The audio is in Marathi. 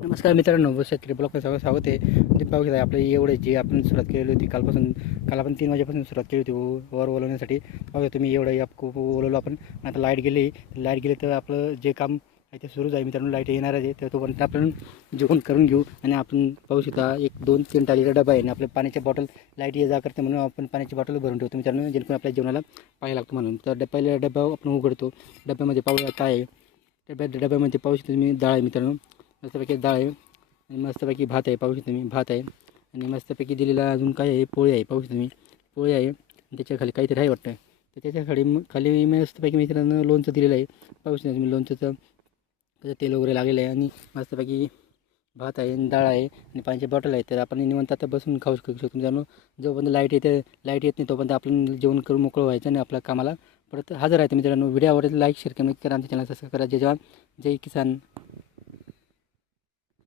नमस्कार मित्रांनो, शेतकरी ब्लॉगमध्ये सगळं स्वागत आहे. तुम्ही पाहू शकता आपलं एवढे जे आपण सुरुवात केलेली होती काल आपण 3 वाजेपासून सुरुवात केली होती वर ओलवण्यासाठी. पाहू तुम्ही एवढं खूप ओलवलं आपण. आता लाईट गेली तर आपलं जे काम आहे ते सुरूच आहे मित्रांनो. लाईट येणारच आहे, तर तोपर्यंत आपण जेवण करून घेऊ. आणि आपण पाहू शकता 1 2 3 टालीचा डबा आहे आणि आपल्या पाण्याच्या बॉटल लाईट ये जा करते म्हणून आपण पाण्याची बॉटल भरून ठेवतो मित्रांनो, जेणेकरून आपल्या जेवणाला पाणी लागतो म्हणून. तर पहिल्या डबा आपण उघडतो. डब्यामध्ये पाहूया काय आहे. डब्यामध्ये पाहू शकता तुम्ही डाळ आहे मित्रांनो, मस्तपैकी डाळ आहे आणि मस्तपैकी भात आहे. पाहू शकता तुम्ही भात आहे आणि मस्तपैकी दिलेला अजून काय आहे, पोळी आहे. पाहू शकता तुम्ही पोळी आहे आणि त्याच्या खाली काहीतरी आहे वाटतं. तर त्याच्या खाली मस्तपैकी मित्रांनो लोणचं दिलेलं आहे. पाहू शकता तुम्ही लोणचं त्याचं तेल वगैरे लागलेलं आहे आणि मस्तपैकी भात आहे आणि डाळ आहे आणि पाण्याची बॉटल आहे. तर आपण निवांत आता बसून खाऊ शकतो मित्रांनो. जोपर्यंत लाईट येत नाही तोपर्यंत आपण जेवण करून मोकळं व्हायचं आणि आपल्या कामाला परत हजर राहायचं मित्रांनो. व्हिडिओ आवडला लाईक शेअर करा, आमच्या चॅनल सबस्क्राईब करा. जय जवान जय किसान.